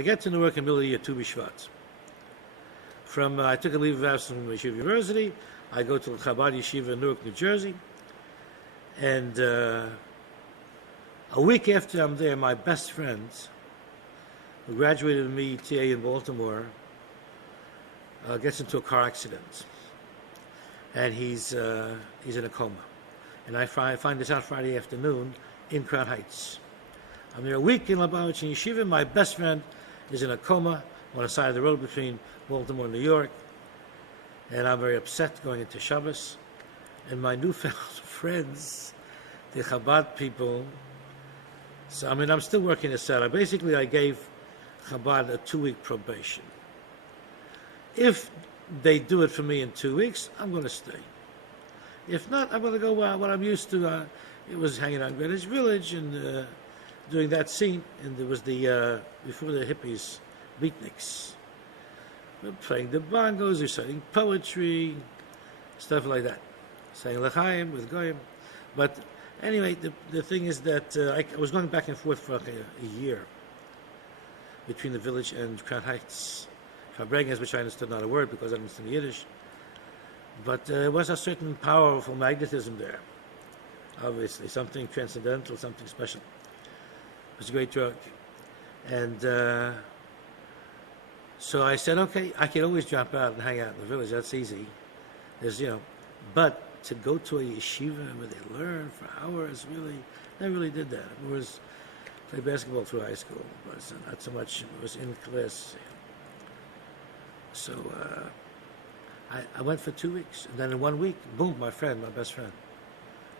I get to Newark in the middle of the year, Tu B'Shvat. I took a leave of absence from Yeshiva University. I go to the Chabad Yeshiva in Newark, New Jersey. And a week after I'm there, my best friend, who graduated with me TA in Baltimore, gets into a car accident. And he's in a coma. And I find this out Friday afternoon in Crown Heights. I'm there a week in Lubavitch in Yeshiva. My best friend is in a coma on the side of the road between Baltimore and New York. And I'm very upset going into Shabbos. And my newfound friends, the Chabad people, so I'm still working this out. Basically, I gave Chabad a 2-week probation. If they do it for me in 2 weeks, I'm going to stay. If not, I'm going to go what I'm used to. It was hanging out in Greenwich Village and doing that scene. And there was before the hippies, beatniks. We're playing the bongos, reciting poetry, stuff like that. Saying L'chaim with Goyim. But anyway, the thing is that I was going back and forth for like a year between the village and Crown Heights. Fabregas, which I understood not a word because I didn't understand Yiddish. But there was a certain powerful magnetism there. Obviously, something transcendental, something special. It was a great drug. And so I said, okay, I can always drop out and hang out in the village. That's easy. But to go to a yeshiva where they learn for hours, they really did that. It was play basketball through high school, but not so much. It was in class. So I went for 2 weeks. And then in 1 week, boom, my best friend.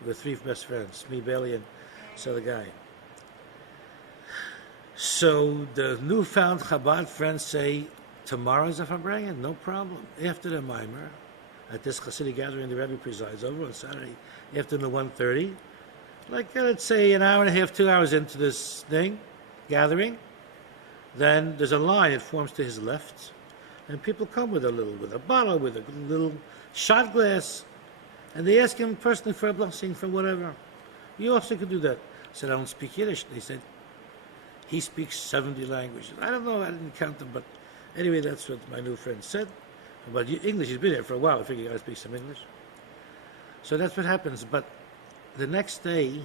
We were 3 best friends, me, Bailey, and this other guy. So the newfound Chabad friends say, tomorrow's a Fabrengen, no problem. After the Mimer, at this Hasidic gathering the Rebbe presides over on Saturday afternoon 1:30, like let's say an hour and a half, 2 hours into this gathering, then there's a line that forms to his left, and people come with a bottle, with a little shot glass, and they ask him personally for a blessing, for whatever. You also could do that. I said, I don't speak Yiddish. They said, he speaks 70 languages. I don't know, I didn't count them, but anyway, that's what my new friend said. But English, he's been here for a while. I figured you got to speak some English. So that's what happens. But the next day,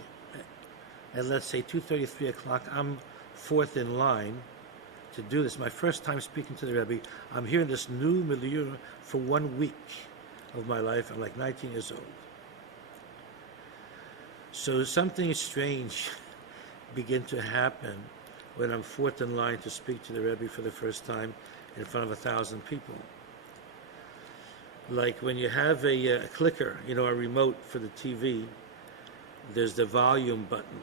at let's say 2:30, 3 o'clock, I'm fourth in line to do this. My first time speaking to the Rebbe. I'm here in this new milieu for 1 week of my life. I'm like 19 years old. So something strange began to happen when I'm fourth in line to speak to the Rebbe for the first time in front of 1,000 people. Like when you have a clicker, a remote for the TV, there's the volume button.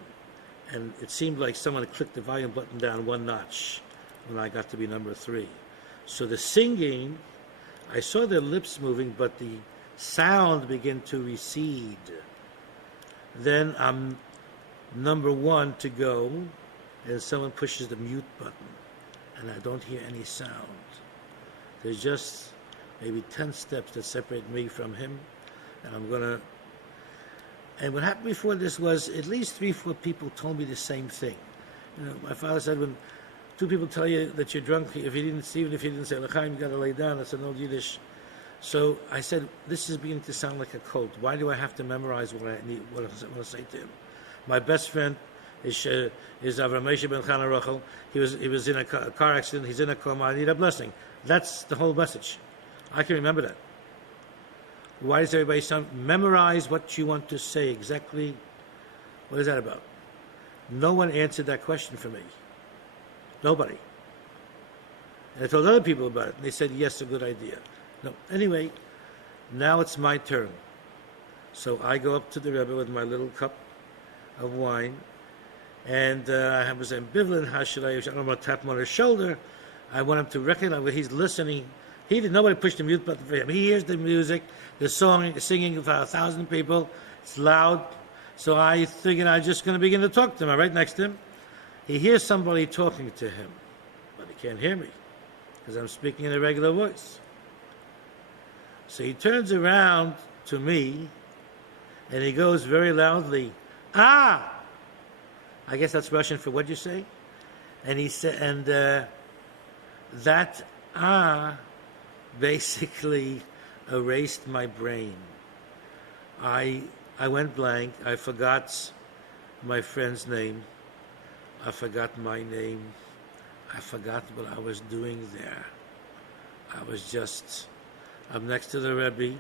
And it seemed like someone clicked the volume button down 1 notch when I got to be number 3. So the singing, I saw their lips moving, but the sound began to recede. Then I'm number 1 to go, and someone pushes the mute button, and I don't hear any sound. There's just maybe 10 steps that separate me from him, and and what happened before this was at least 3-4 people told me the same thing. My father said, when 2 people tell you that you're drunk, even if you didn't say L'chaim, you got to lay down. That's an old Yiddish. So I said, this is beginning to sound like a cult. Why do I have to memorize what I want to say to him? My best friend is Avram Moshe ben Chana Rochel. He was in a car accident. He's in a coma. I need a blessing. That's the whole message. I can remember that. Why does everybody memorize what you want to say exactly? What is that about? No one answered that question for me. Nobody. And I told other people about it, and they said, yes, a good idea. No. Anyway, now it's my turn. So I go up to the Rebbe with my little cup of wine, and I was ambivalent. How should I don't want to tap him on his shoulder. I want him to recognize that he's listening. Nobody pushed the mute button for him. He hears the music, the song, singing for 1,000 people. It's loud. So I figured I'm just going to begin to talk to him. I'm right next to him. He hears somebody talking to him, but he can't hear me because I'm speaking in a regular voice. So he turns around to me, and he goes very loudly, "Ah!" I guess that's Russian for what'd you say? And he said, that basically erased my brain. I went blank. I forgot my friend's name. I forgot my name. I forgot what I was doing there. I'm next to the Rebbe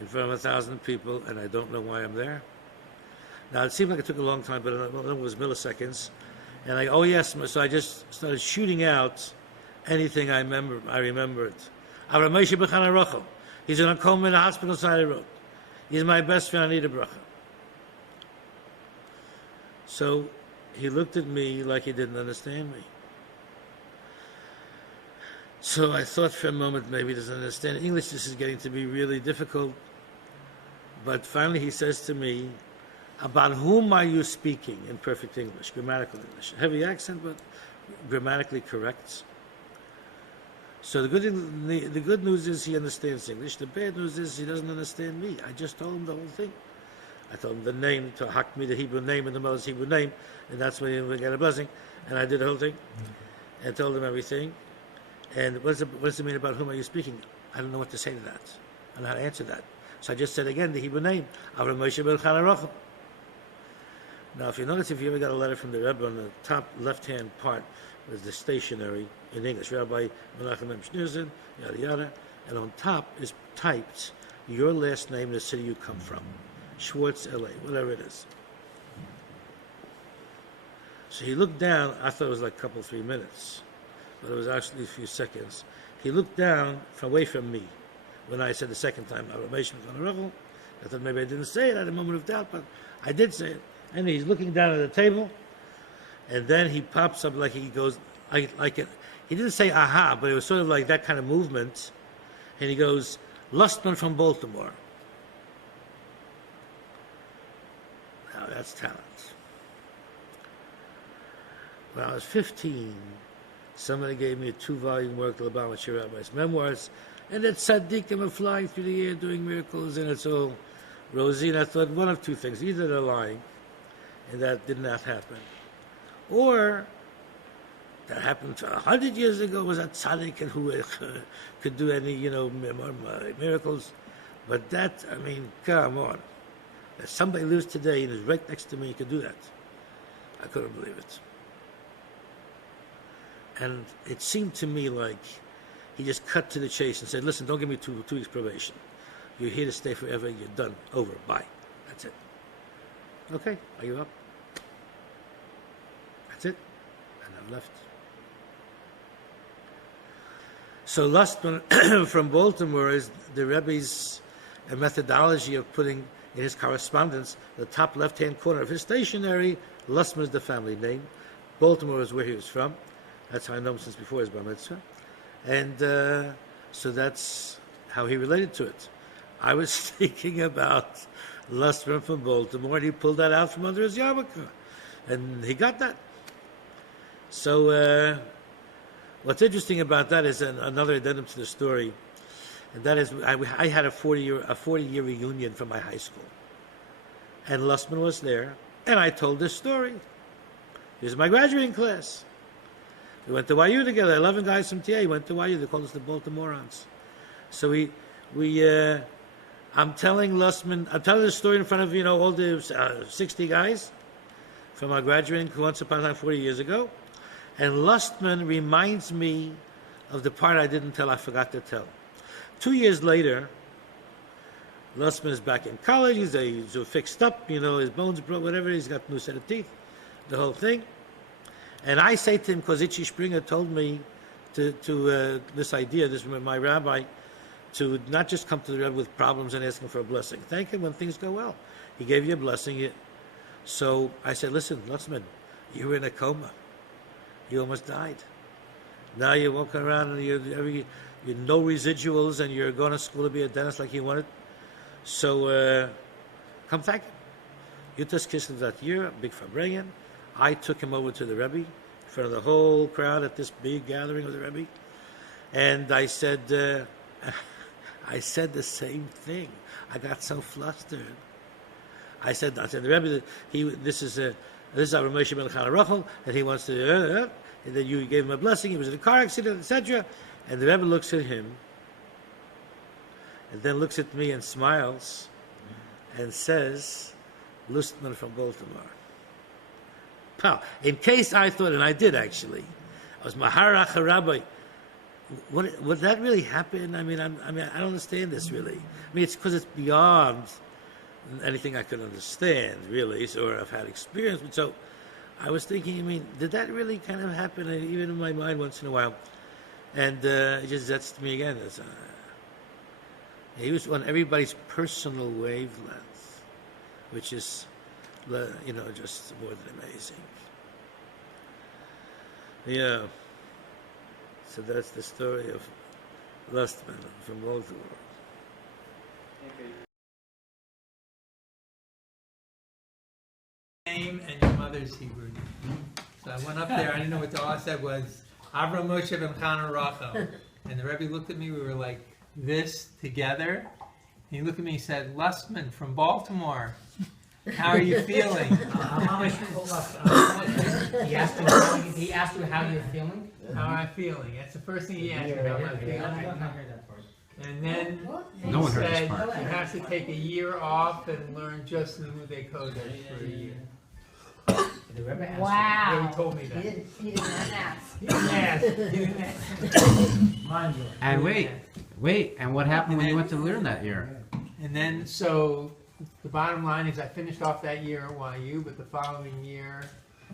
in front of 1,000 people, and I don't know why I'm there. Now, it seemed like it took a long time, but it was milliseconds. And so I just started shooting out anything I remembered. Avram Moshe B'chana Rochel. He's going to call me in the hospital side of the road. He's my best friend, I need a bracha. So he looked at me like he didn't understand me. So I thought for a moment maybe he doesn't understand English. This is getting to be really difficult. But finally he says to me, about whom are you speaking in perfect English, grammatical English? Heavy accent, but grammatically correct. So the good news is he understands English. The bad news is he doesn't understand me. I just told him the whole thing. I told him the name, to hack me the Hebrew name and the mother's Hebrew name, and that's when he would get a blessing. And I did the whole thing and told him everything. And what does it mean about whom are you speaking? I don't know what to say to that. I don't know how to answer that. So I just said again the Hebrew name, Avram Moshe B'chana Rochel. Now, if you notice, if you ever got a letter from the Rebbe, on the top left-hand part was the stationery in English, Rabbi Menachem M. Schneerson, yada yada, and on top is typed your last name and the city you come from, Schwartz, L.A., whatever it is. So he looked down. I thought it was like a couple, 3 minutes, but it was actually a few seconds. He looked down away from me when I said the second time, Avram Moshe B'chana Rochel. I thought maybe I didn't say it. I had a moment of doubt, but I did say it. And he's looking down at the table, and then he pops up like he goes, like it. He didn't say aha, but it was sort of like that kind of movement. And he goes, Lustman from Baltimore. Now that's talent. When I was 15, somebody gave me a 2-volume work, the Lubavitcher Rabbi's memoirs, and that tzaddikim are flying through the air doing miracles, and it's all rosy. And I thought one of two things: either they're lying, and that did not happen, or that happened 100 years ago, was a tzaddik and who could do any, miracles. But that, I mean, come on. If somebody lives today and is right next to me and could do that, I couldn't believe it. And it seemed to me like he just cut to the chase and said, listen, don't give me two weeks probation. You're here to stay forever. You're done. Over. Bye. That's it. Okay, are you up? That's it. And I've left. So Lustman from Baltimore is the Rebbe's methodology of putting in his correspondence the top left-hand corner of his stationery. Lustman is the family name. Baltimore is where he was from. That's how I know him since before his bar mitzvah. And so that's how he related to it. I was thinking about Lustman from Baltimore, and he pulled that out from under his yarmulke. And he got that. So what's interesting about that is another addendum to the story, and that is I had a 40-year reunion from my high school. And Lustman was there, and I told this story. He was in my graduating class. We went to YU together, 11 guys from TA went to YU. They called us the Baltimoreans. So I'm telling Lustman, I'm telling this story in front of, all the 60 guys from our graduating once upon a time 40 years ago. And Lustman reminds me of the part I didn't tell, I forgot to tell. 2 years later, Lustman is back in college. He's fixed up, his bones broke, whatever. He's got a new set of teeth, the whole thing. And I say to him, because Itchy Springer told me to this idea, this was my rabbi, to not just come to the Rebbe with problems and asking for a blessing. Thank him when things go well. He gave you a blessing. So I said, listen, Lustman, you were in a coma. You almost died. Now you're walking around and you're no residuals and you're going to school to be a dentist like you wanted. So come thank him. Yutas Kislev that year, big Fabregan. I took him over to the Rebbe in front of the whole crowd at this big gathering of the Rebbe. And I said the same thing. I got so flustered. I said the Rebbe, this is Avram Moshe B'chana Rochel, and he wants to. and then you gave him a blessing. He was in a car accident, etc. And the Rebbe looks at him, and then looks at me and smiles, and says, "Lustman from Baltimore." Now, in case I thought, and I did actually, I was Maharach Rabbi. Would that really happen? I mean, I don't understand this really. I mean, it's because it's beyond anything I could understand, really, or I've had experience with. So, I was thinking, I mean, did that really kind of happen? Even in my mind, once in a while, and it just gets to me again. He was on everybody's personal wavelength, which is, just more than amazing. Yeah. So that's the story of Lustman from Baltimore. Name and your mother's Hebrew name. So I went up there. I didn't know what the all I said was Avram Moshe ben Chana Rachel. And the Rebbe looked at me. We were like this together. And he looked at me and said, "Lustman from Baltimore. How are you feeling?" He asked you how you're feeling? How am I feeling? That's the first thing he asked me. How am I feeling? And then No he one heard this said, part. "You have to take a year off and learn just Limudei Kodesh for a year." The Rebbe asked Yeah, Wow. he told me that. He didn't ask. He didn't ask. He didn't ask. Mind you. And wait, and what happened when you went to learn that year? And then, so the bottom line is I finished off that year at YU, but the following year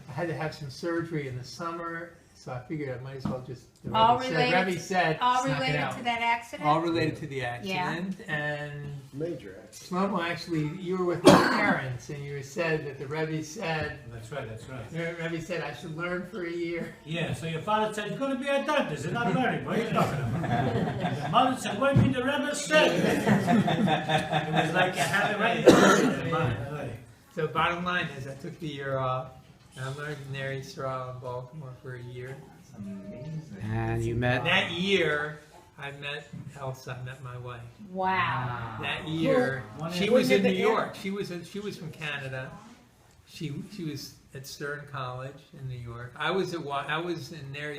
I had to have some surgery in the summer, so I figured I might as well just. The All Rebbe said, All knock it related out. to that accident? All related to the accident, and Major accident. Shlomo, actually, you were with my parents, and you said that the Rebbe said, That's right, that's right. the Rebbe said I should learn for a year. Yeah, so your father said, "You're going to be a dentist, you're not learning. What are you talking about?" Your mother said, "What do you mean the Rebbe said?" It was like you had it right in your mind. So bottom line is I took the year off, and I learned in Ner Yisrael in Baltimore for a year. And you met. That year, I met Elsa, I met my wife. Wow. That year, she was in New York. She was from Canada. She was at Stern College in New York. I was in Ner